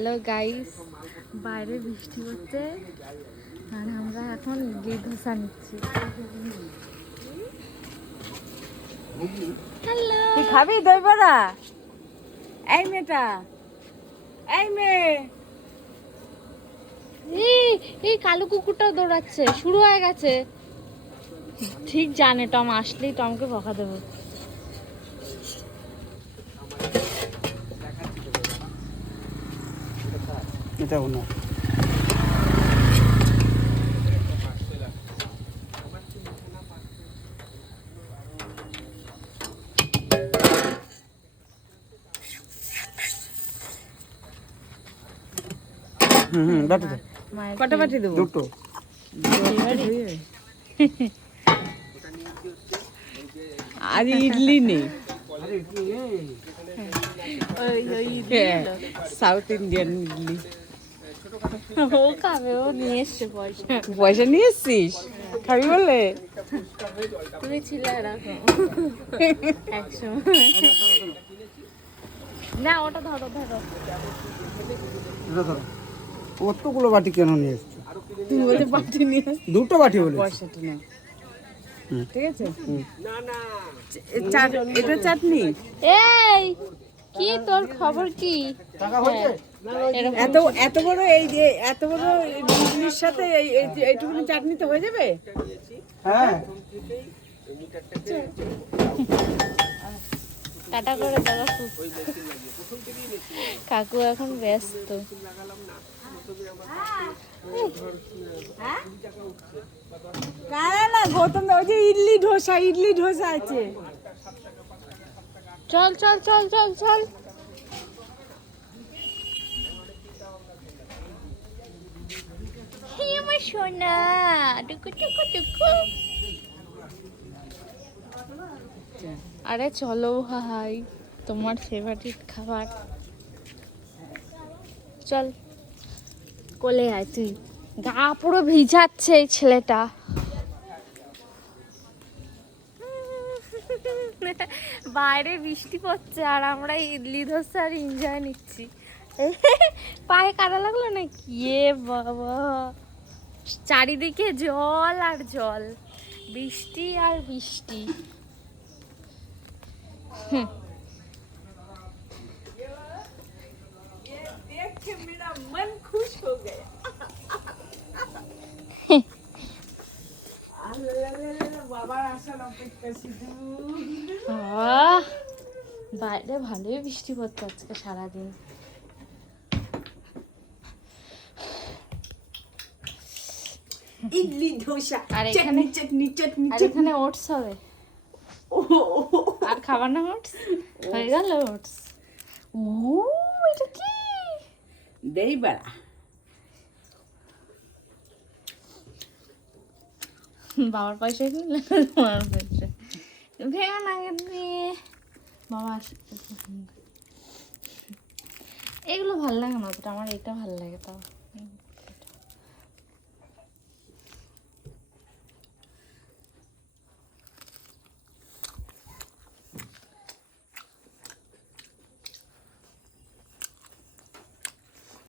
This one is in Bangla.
হ্যালো গাইস, বাইরে বৃষ্টি হচ্ছে আর আমরা এখন ইডলি ধোসা নিচ্ছি। হ্যালো, তুই খাবি দই বড়া? এই মেয়েটা, এই মেয়ে, এই কালো কুকুরটাও দৌড়াচ্ছে, শুরু হয়ে গেছে। ঠিক জানে টম আসলেই টমকে বকা দেবো। এটাও না। বাটি দে। কটা বাটি দেবো? দুটো। আর ইডলি নেই, সাউথ ইন্ডিয়ান ইডলি। ও খাবে, ও নিয়ে এসছে পয়সা। পয়সা নিয়ে এসছিস খাবি বলে? তুমি ছিলে এরকম একসময়। না, ওটা ধরো ধরো। এটা ধরো। কতগুলো বাটি কেন নিয়ে এসছো? তুই বলে বাটি নিয়ে এসছিস? দুটো বাটি বলে। পয়সাটা না, ঠিক আছে। হুম। এটা চাটনি। এই কি তোর খবর কি? টাকা হয়েছে? এত এত বড়, এই যে এত বড় ইডলির সাথে এইটুকুনি চাটনি তো হয়ে যাবে? হ্যাঁ। টাটা করে দাও কাকু, এখন ব্যস্ত। না গৌতম দা, ওই যে ইডলি ধোসা আছে। চল চল চল চল চল। এই আমার সোনা, টুকু টুকু টুকু। আরে চলো ভাই, তোমার ফেভারিট খাবার। চল, কোলে আয় তুই। গা পুরো ভিজাচ্ছে এই ছেলেটা। বাইরে বৃষ্টি পড়ছে আর আমরা ইডলি ধোসার এনজয় নিচ্ছি। পায়ে কাদা লাগলো না কি? এ বাবা, চারিদিকে জল আর জল, বৃষ্টি আর বৃষ্টি। বাইরে ভালোই বৃষ্টি পড়ছে আজকে সারাদিন। ইডলি ধোসা আর এখানে চাটনি। আর এখানে ওটস হবে। আর খাবার না ওটস? হয়ে গেল ওটস। ও, এটা কি? দই বড়া। বাবার পয়সা কিনলে তোমার পয়সা ভেঙে না দিয়ে বাবা এগুলো ভালো লাগে না, আমার এটা ভালো লাগে। তাও